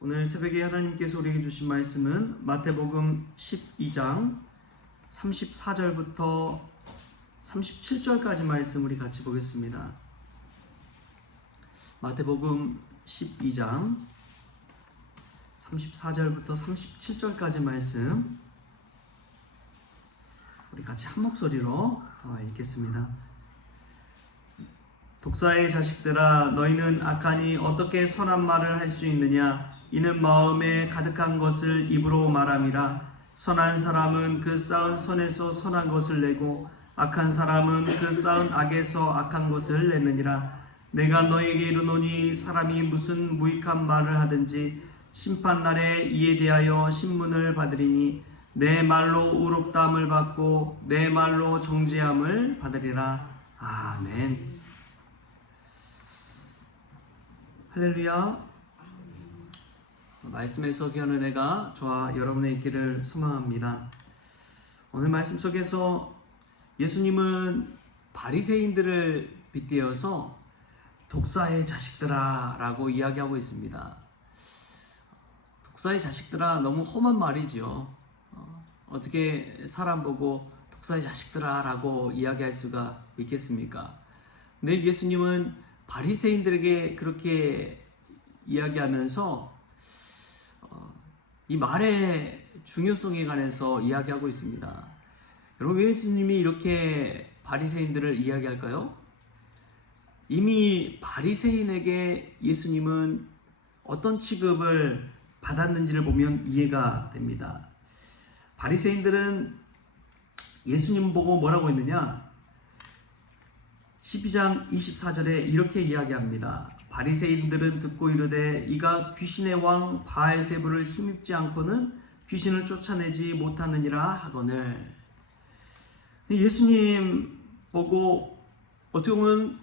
오늘 새벽에 하나님께서 우리에게 주신 말씀은 마태복음 12장 34절부터 37절까지 말씀 우리 같이 보겠습니다. 마태복음 12장 34절부터 37절까지 말씀 우리 같이 한 목소리로 읽겠습니다. 독사의 자식들아, 너희는 악하니 어떻게 선한 말을 할 수 있느냐? 이는 마음에 가득한 것을 입으로 말함이라. 선한 사람은 그 쌓은 선에서 선한 것을 내고 악한 사람은 그 쌓은 악에서 악한 것을 내느니라. 내가 너희에게 이르노니 사람이 무슨 무익한 말을 하든지 심판날에 이에 대하여 신문을 받으리니 내 말로 의롭다함을 받고 내 말로 정죄함을 받으리라. 아멘. 할렐루야. 말씀에서 귀한 은혜가 저와 여러분의 있기를 소망합니다. 오늘 말씀 속에서 예수님은 바리새인들을 빗대어서 독사의 자식들아 라고 이야기하고 있습니다. 독사의 자식들아, 너무 험한 말이죠. 어떻게 사람 보고 독사의 자식들아 라고 이야기할 수가 있겠습니까? 근데 예수님은 바리새인들에게 그렇게 이야기하면서 이 말의 중요성에 관해서 이야기하고 있습니다. 여러분, 왜 예수님이 이렇게 바리새인들을 이야기할까요? 이미 바리새인에게 예수님은 어떤 취급을 받았는지를 보면 이해가 됩니다. 바리새인들은 예수님 보고 뭐라고 했느냐? 12장 24절에 이렇게 이야기합니다. 바리새인들은 듣고 이르되 이가 귀신의 왕 바알세불을 힘입지 않고는 귀신을 쫓아내지 못하느니라 하거늘. 예수님 보고 어떻게 보면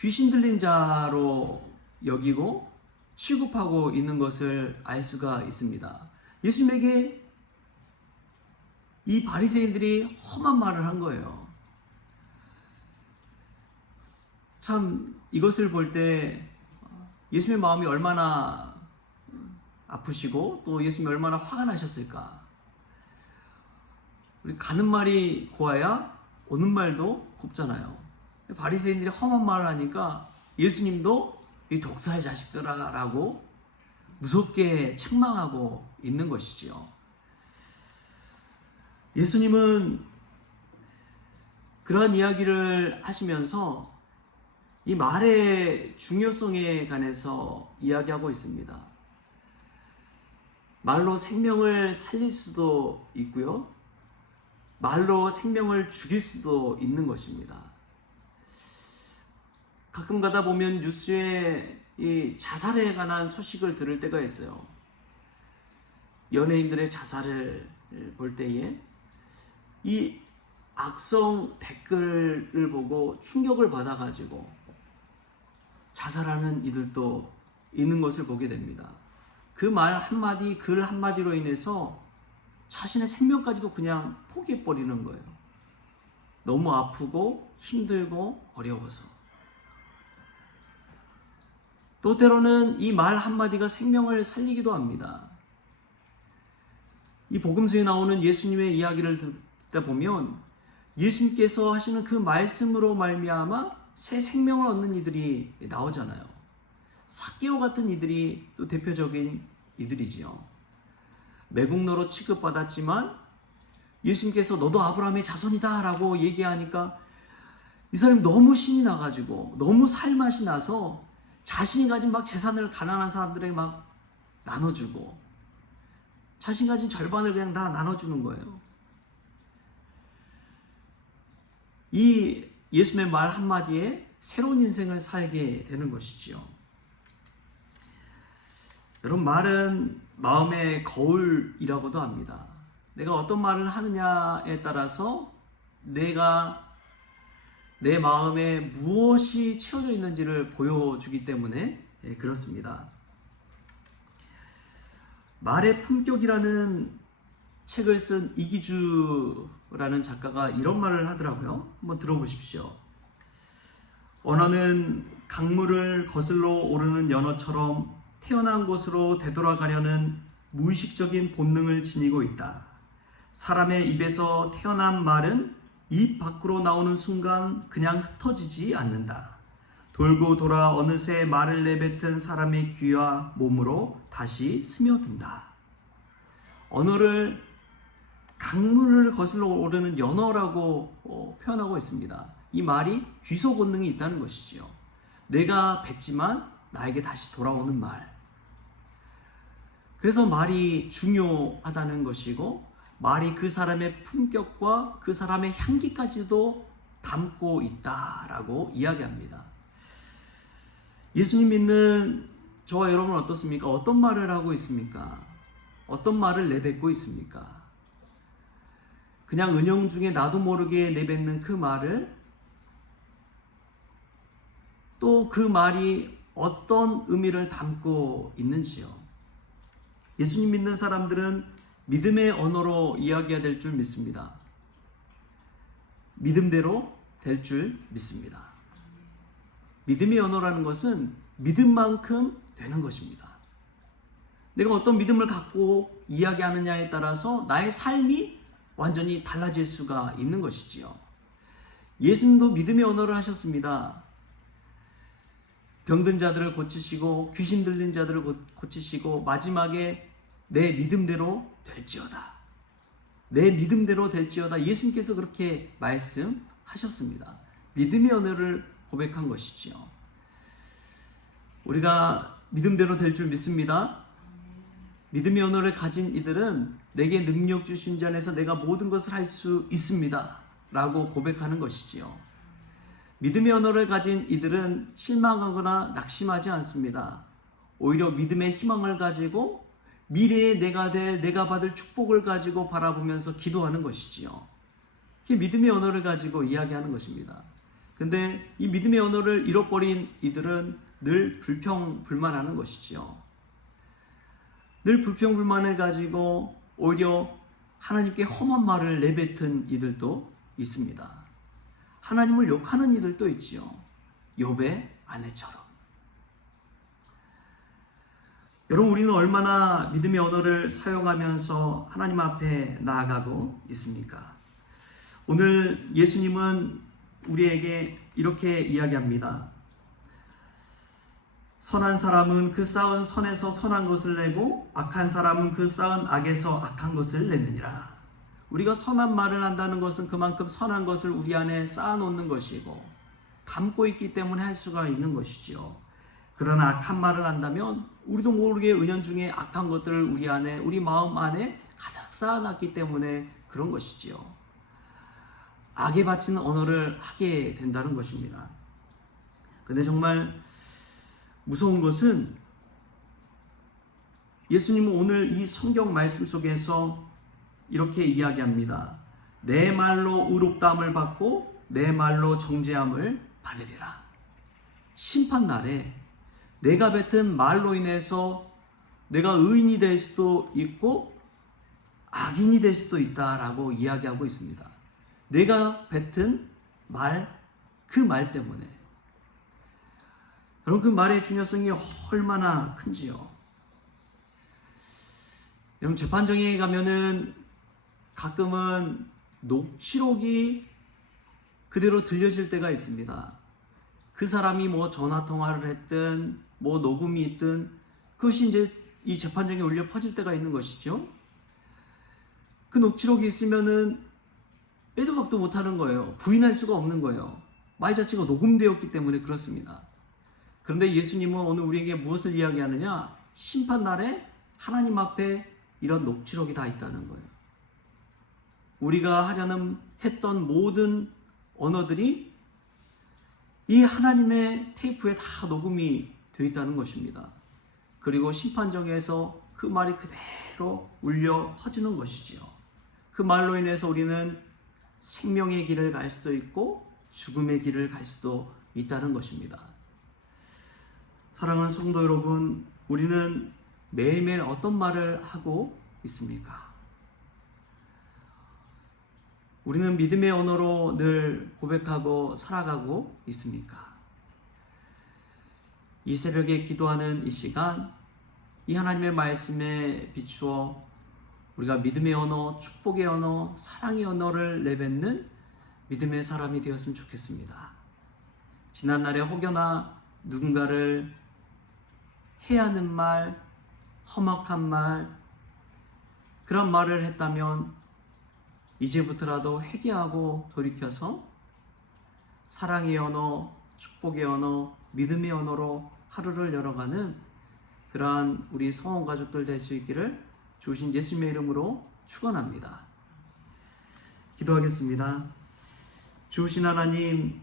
귀신 들린 자로 여기고 취급하고 있는 것을 알 수가 있습니다. 예수님에게 이 바리새인들이 험한 말을 한 거예요. 참, 이것을 볼 때 예수님의 마음이 얼마나 아프시고 또 예수님이 얼마나 화가 나셨을까. 우리 가는 말이 고와야 오는 말도 곱잖아요. 바리새인들이 험한 말을 하니까 예수님도 이 독사의 자식들아 라고 무섭게 책망하고 있는 것이지요. 예수님은 그러한 이야기를 하시면서 이 말의 중요성에 관해서 이야기하고 있습니다. 말로 생명을 살릴 수도 있고요, 말로 생명을 죽일 수도 있는 것입니다. 가끔 가다 보면 뉴스에 이 자살에 관한 소식을 들을 때가 있어요. 연예인들의 자살을 볼 때에 이 악성 댓글을 보고 충격을 받아가지고 자살하는 이들도 있는 것을 보게 됩니다. 그 말 한마디, 글 한마디로 인해서 자신의 생명까지도 그냥 포기해버리는 거예요. 너무 아프고 힘들고 어려워서. 또 때로는 이 말 한마디가 생명을 살리기도 합니다. 이 복음서에 나오는 예수님의 이야기를 듣다 보면 예수님께서 하시는 그 말씀으로 말미암아 새 생명을 얻는 이들이 나오잖아요. 삭개오 같은 이들이 또 대표적인 이들이지요. 매국노로 취급받았지만 예수님께서 너도 아브라함의 자손이다 라고 얘기하니까 이 사람이 너무 신이 나가지고 너무 살맛이 나서 자신이 가진 막 재산을 가난한 사람들에게 막 나눠주고 자신이 가진 절반을 그냥 다 나눠주는 거예요. 이 예수님의 말 한마디에 새로운 인생을 살게 되는 것이지요. 여러분, 말은 마음의 거울이라고도 합니다. 내가 어떤 말을 하느냐에 따라서 내가 내 마음에 무엇이 채워져 있는지를 보여주기 때문에 그렇습니다. 말의 품격이라는 책을 쓴 이기주라는 작가가 이런 말을 하더라고요. 한번 들어보십시오. 언어는 강물을 거슬러 오르는 연어처럼 태어난 곳으로 되돌아가려는 무의식적인 본능을 지니고 있다. 사람의 입에서 태어난 말은 입 밖으로 나오는 순간 그냥 흩어지지 않는다. 돌고 돌아 어느새 말을 내뱉은 사람의 귀와 몸으로 다시 스며든다. 언어를 강물을 거슬러 오르는 연어라고 표현하고 있습니다. 이 말이 귀소 본능이 있다는 것이지요. 내가 뱉지만 나에게 다시 돌아오는 말. 그래서 말이 중요하다는 것이고, 말이 그 사람의 품격과 그 사람의 향기까지도 담고 있다라고 이야기합니다. 예수님 믿는 저와 여러분은 어떻습니까? 어떤 말을 하고 있습니까? 어떤 말을 내뱉고 있습니까? 그냥 은영 중에 나도 모르게 내뱉는 그 말을, 또 그 말이 어떤 의미를 담고 있는지요. 예수님 믿는 사람들은 믿음의 언어로 이야기해야 될 줄 믿습니다. 믿음대로 될 줄 믿습니다. 믿음의 언어라는 것은 믿음만큼 되는 것입니다. 내가 어떤 믿음을 갖고 이야기하느냐에 따라서 나의 삶이 완전히 달라질 수가 있는 것이지요. 예수님도 믿음의 언어를 하셨습니다. 병든 자들을 고치시고 귀신 들린 자들을 고치시고 마지막에 내 믿음대로 될지어다. 내 믿음대로 될지어다. 예수님께서 그렇게 말씀하셨습니다. 믿음의 언어를 고백한 것이지요. 우리가 믿음대로 될 줄 믿습니다. 믿음의 언어를 가진 이들은 내게 능력 주신 자 안에서 내가 모든 것을 할 수 있습니다 라고 고백하는 것이지요. 믿음의 언어를 가진 이들은 실망하거나 낙심하지 않습니다. 오히려 믿음의 희망을 가지고 미래의 내가 받을 축복을 가지고 바라보면서 기도하는 것이지요. 이게 믿음의 언어를 가지고 이야기하는 것입니다. 근데 이 믿음의 언어를 잃어버린 이들은 늘 불평불만하는 것이지요. 늘 불평불만해 가지고 오히려 하나님께 험한 말을 내뱉은 이들도 있습니다. 하나님을 욕하는 이들도 있지요. 욥의 아내처럼. 여러분, 우리는 얼마나 믿음의 언어를 사용하면서 하나님 앞에 나아가고 있습니까? 오늘 예수님은 우리에게 이렇게 이야기합니다. 선한 사람은 그 쌓은 선에서 선한 것을 내고 악한 사람은 그 쌓은 악에서 악한 것을 내느니라. 우리가 선한 말을 한다는 것은 그만큼 선한 것을 우리 안에 쌓아놓는 것이고 담고 있기 때문에 할 수가 있는 것이지요. 그러나 악한 말을 한다면 우리도 모르게 은연중에 악한 것들을 우리 안에, 우리 마음 안에 가득 쌓아놨기 때문에 그런 것이지요. 악에 바치는 언어를 하게 된다는 것입니다. 근데 정말 무서운 것은 예수님은 오늘 이 성경 말씀 속에서 이렇게 이야기합니다. 내 말로 의롭다함을 받고 내 말로 정죄함을 받으리라. 심판날에 내가 뱉은 말로 인해서 내가 의인이 될 수도 있고 악인이 될 수도 있다라고 이야기하고 있습니다. 내가 뱉은 말, 그 말 때문에. 여러분, 그 말의 중요성이 얼마나 큰지요. 여러분, 재판정에 가면은 가끔은 녹취록이 그대로 들려질 때가 있습니다. 그 사람이 뭐 전화통화를 했든 뭐 녹음이 있든 그것이 이제 이 재판정에 울려 퍼질 때가 있는 것이죠. 그 녹취록이 있으면은 빼도 박도 못하는 거예요. 부인할 수가 없는 거예요. 말 자체가 녹음되었기 때문에 그렇습니다. 그런데 예수님은 오늘 우리에게 무엇을 이야기하느냐? 심판날에 하나님 앞에 이런 녹취록이 다 있다는 거예요. 우리가 하려는 했던 모든 언어들이 이 하나님의 테이프에 다 녹음이 되어 있다는 것입니다. 그리고 심판정에서 그 말이 그대로 울려 퍼지는 것이지요. 그 말로 인해서 우리는 생명의 길을 갈 수도 있고 죽음의 길을 갈 수도 있다는 것입니다. 사랑하는 성도 여러분, 우리는 매일매일 어떤 말을 하고 있습니까? 우리는 믿음의 언어로 늘 고백하고 살아가고 있습니까? 이 새벽에 기도하는 이 시간, 이 하나님의 말씀에 비추어 우리가 믿음의 언어, 축복의 언어, 사랑의 언어를 내뱉는 믿음의 사람이 되었으면 좋겠습니다. 지난날에 혹여나 누군가를 해하는 말, 험악한 말, 그런 말을 했다면 이제부터라도 회개하고 돌이켜서 사랑의 언어, 축복의 언어, 믿음의 언어로 하루를 열어가는 그러한 우리 성원 가족들 될 수 있기를 주신 예수님의 이름으로 축원합니다. 기도하겠습니다. 주신 하나님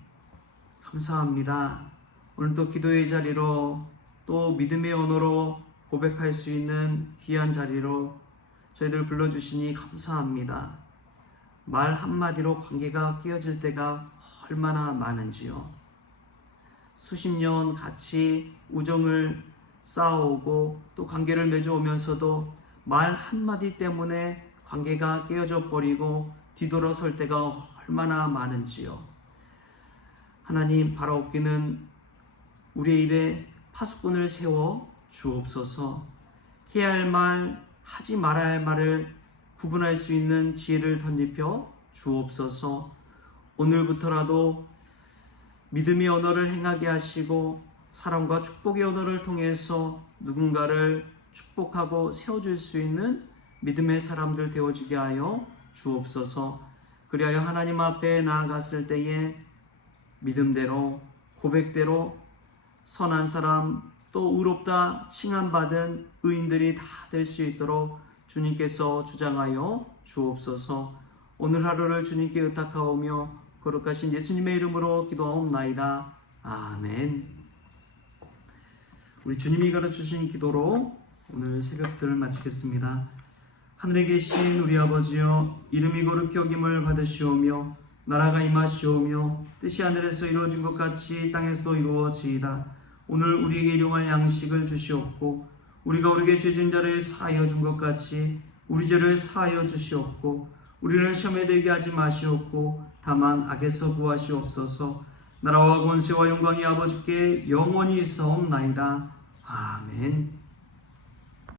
감사합니다. 오늘 또 기도의 자리로 또 믿음의 언어로 고백할 수 있는 귀한 자리로 저희들 불러주시니 감사합니다. 말 한마디로 관계가 깨어질 때가 얼마나 많은지요. 수십 년 같이 우정을 쌓아오고 또 관계를 맺어오면서도 말 한마디 때문에 관계가 깨어져 버리고 뒤돌아설 때가 얼마나 많은지요. 하나님, 바라옵기는 우리의 입에 파수꾼을 세워 주옵소서. 해야 할 말, 하지 말아야 할 말을 구분할 수 있는 지혜를 덧입혀 주옵소서. 오늘부터라도 믿음의 언어를 행하게 하시고 사랑과 축복의 언어를 통해서 누군가를 축복하고 세워줄 수 있는 믿음의 사람들 되어지게 하여 주옵소서. 그리하여 하나님 앞에 나아갔을 때에 믿음대로 고백대로 선한 사람 또 의롭다 칭함받은 의인들이 다 될 수 있도록 주님께서 주장하여 주옵소서. 오늘 하루를 주님께 의탁하오며 거룩하신 예수님의 이름으로 기도하옵나이다. 아멘. 우리 주님이 가르쳐주신 기도로 오늘 새벽들을 마치겠습니다. 하늘에 계신 우리 아버지여, 이름이 거룩히 여김을 받으시오며 나라가 임하시오며 뜻이 하늘에서 이루어진 것 같이 땅에서도 이루어지이다. 오늘 우리에게 일용할 양식을 주시옵고 우리가 우리에게 죄진 자를 사하여 준 것 같이 우리 죄를 사하여 주시옵고 우리를 시험에 들게 하지 마시옵고 다만 악에서 구하시옵소서. 나라와 권세와 영광이 아버지께 영원히 있사옵나이다. 아멘.